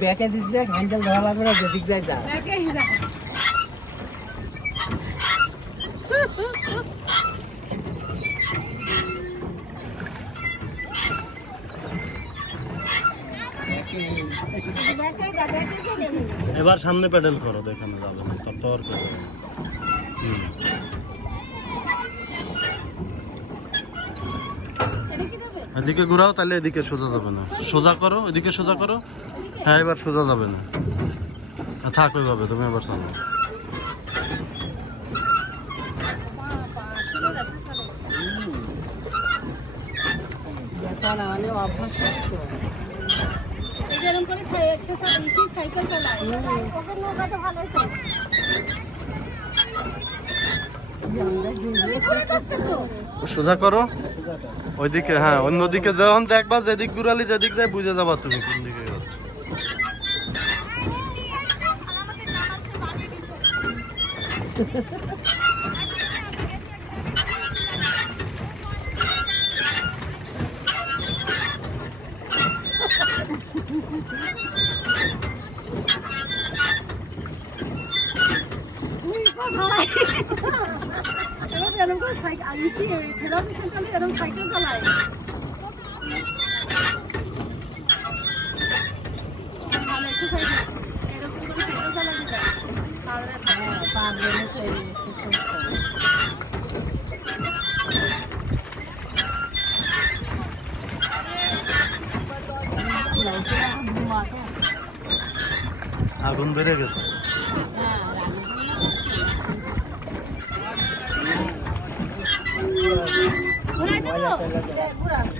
ব্যাকে দিস দেখ হ্যান্ডেল ধরা লাগবে না যেদিক যায় যা এবার সামনে প্যাডেল করো দেখানো যাবে না তর করে এদিকে ঘুরাও তাহলে এদিকে সোজা যাবে না সোজা করো এদিকে সোজা করো হ্যাঁ এবার সোজা যাবে না থাক ওইভাবে তুমি এবার চালো সাইকেল চালায় ওকে নৌকাতে ভালো সোজা করো ওইদিকে হ্যাঁ অন্যদিকে যখন দেখবা যেদিক ঘুরালি যেদিক যায় বুঝে যাবা তুমি কোন দিকে যাচ্ছ সাইকেল চালায় আগুন বেড়ে গেছে ঘুরাই দেবো